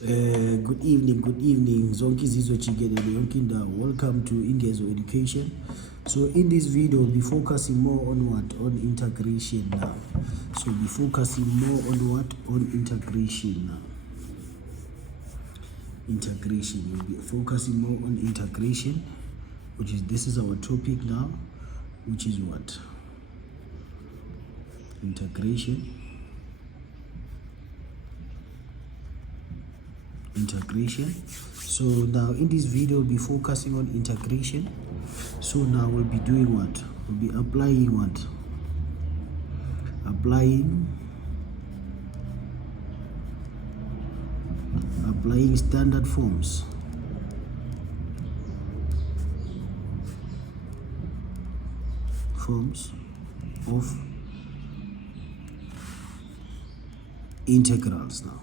Good evening. Zonke Ingezo jikelele yonke indawo. Welcome to Ingezo Education. So in this video, we'll be focusing more on what? On integration now. So we'll be focusing more on what? On integration now. Integration. We'll be focusing more on integration, which is, this is our topic now, which is what? Integration. So now in this video we'll be focusing on integration. So now we'll be doing what? We'll be applying what? Applying standard forms of integrals now.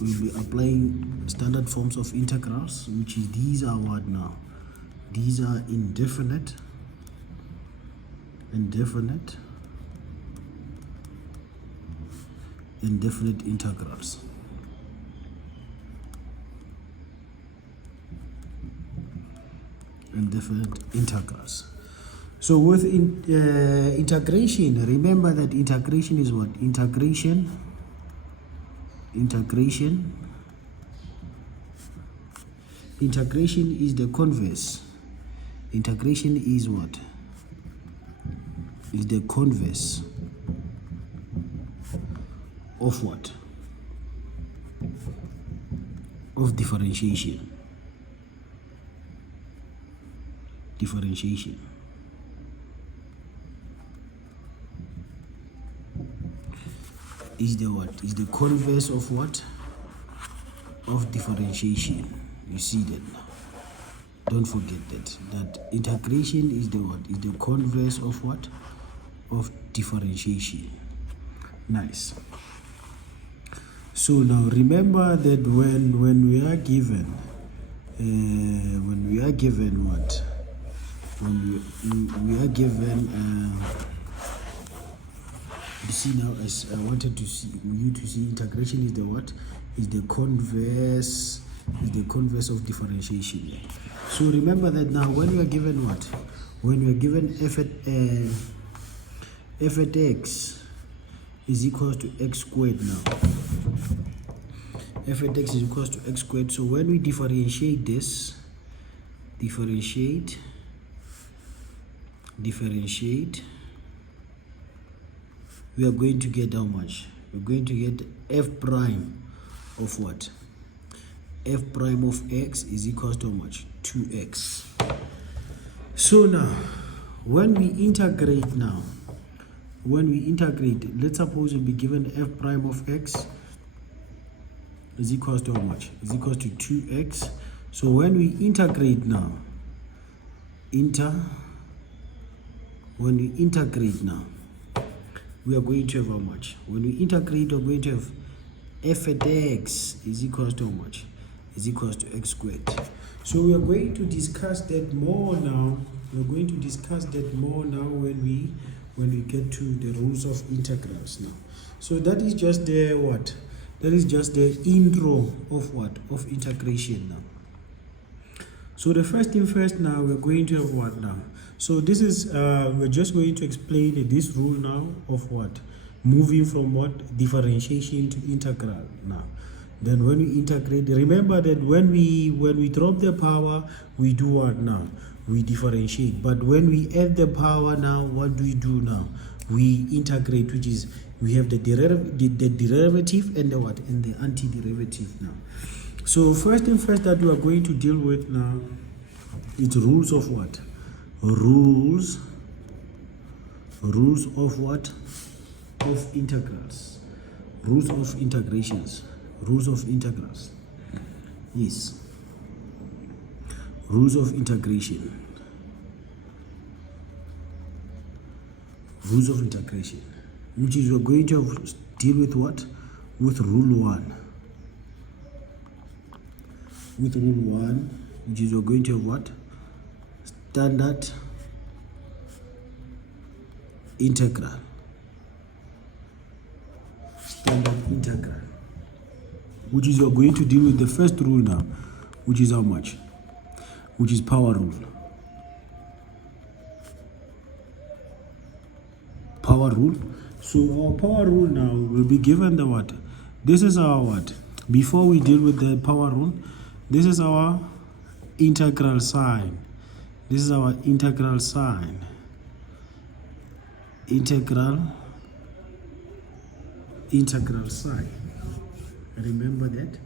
We'll be applying standard forms of integrals, which is, these are what now? These are indefinite integrals. Indefinite integrals. So with integration, remember that integration is what? Integration is the converse. Integration is what? Is the converse of what? Of differentiation. Is the what? Is the converse of what? Of differentiation. You see that now. Don't forget that integration is the what? Is the converse of what? Of differentiation. Nice. So now remember that when we are given what? When we are given you see now, as I wanted to see you to see, integration is the what? Is the converse of differentiation. So remember that now when we are given what? When we are given f at x is equals to x squared now. F at x is equals to x squared. So when we differentiate this, differentiate, we are going to get how much? We're going to get f prime of what? F prime of x is equals to how much? 2x. So now, when we integrate, let's suppose we'll be given f prime of x is equals to how much? Is equals to 2x. So when we integrate now, we are going to have how much? When we integrate, we're going to have f at x is equals to how much? Is equals to x squared. So we are going to discuss that more now. We're going to discuss that more now when we get to the rules of integrals now. So that is just the what? That is just the intro of what? Of integration now. So the first thing first now, we're going to have what now? So this is, we're just going to explain this rule now of what? Moving from what? Differentiation to integral now. Then when we integrate, remember that when we drop the power, we do what now? We differentiate. But when we add the power now, what do we do now? We integrate, which is, we have the derivative and the what? And the antiderivative now. So first thing first that we are going to deal with now, it's rules of what? Rules of what? Of integrals. Rules of integrations. Rules of integrals. Yes. Rules of integration. Rules of integration. Which is, we're going to deal with what? With rule 1. With rule 1, which is, we're going to have what? Standard integral. which is you're going to deal with the first rule now, which is how much? Which is power rule. Power rule. So our power rule now will be given the what? This is our what? Before we deal with the power rule, this is our integral sign. This is our integral sign. Integral sign. Remember that?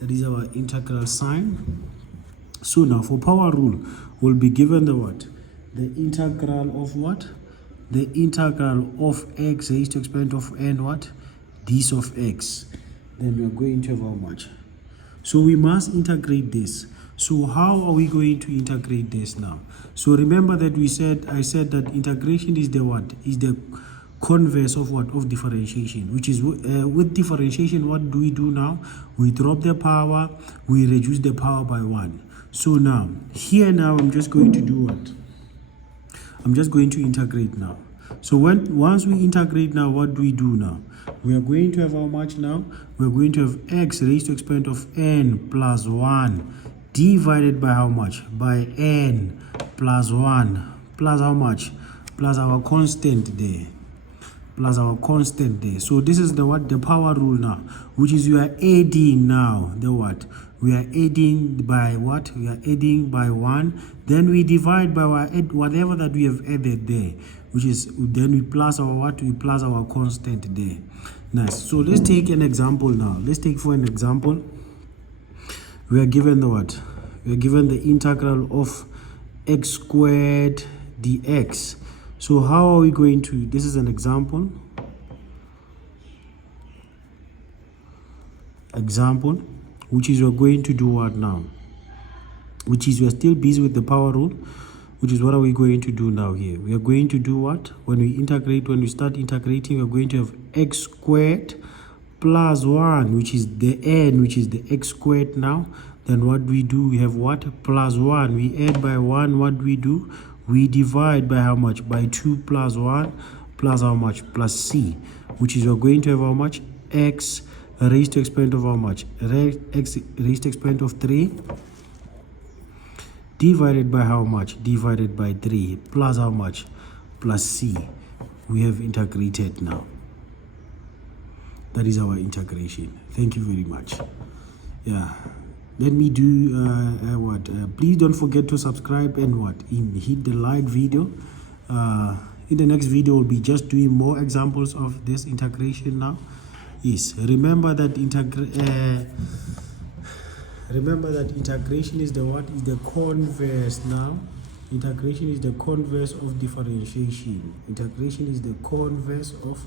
That is our integral sign. So now for power rule, we'll be given the what? The integral of what? The integral of x raised to exponent of n what? This of x. Then we're going to have how much? So we must integrate this. So how are we going to integrate this now? So remember that I said that integration is the what? Is the converse of what? Of differentiation, which is with differentiation, what do we do now? We drop the power, we reduce the power by 1. So now, here now, I'm just going to do what? I'm just going to integrate now. So once we integrate now, what do we do now? We are going to have how much now? We're going to have x raised to exponent of n plus 1 divided by how much? By n plus 1 plus how much? Plus our constant there. Plus our constant there. So this is the what? The power rule now, which is you are adding now the what? We are adding by what? We are adding by 1. Then we divide by whatever that we have added there, which is then we plus our what? We plus our constant there. Nice. So let's take an example now. Let's take for an example. We are given the what? We are given the integral of x squared dx. So how are we going to, this is an example. Example, which is we're going to do what now? Which is we're still busy with the power rule, which is what are we going to do now here? We are going to do what? When we start integrating, we're going to have x squared plus 1, which is the n, which is the x squared now. Then what do? We have what? Plus 1. We add by 1. What do we do? We divide by how much? By 2 plus 1 plus how much? Plus c, which is we're going to have how much? X raised to exponent of how much? X raised to exponent of 3 divided by how much? Divided by 3 plus how much? Plus c. We have integrated now. That is our integration. Thank you very much. Yeah. Let me do please don't forget to subscribe and hit the like video. In the next video we'll be just doing more examples of this integration now. Yes, remember that integration is the what? Is the converse now. Integration is the converse of differentiation. Integration is the converse of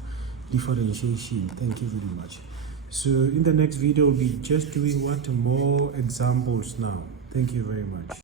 differentiation. Thank you very much. So in the next video we'll be just doing more examples now. Thank you very much.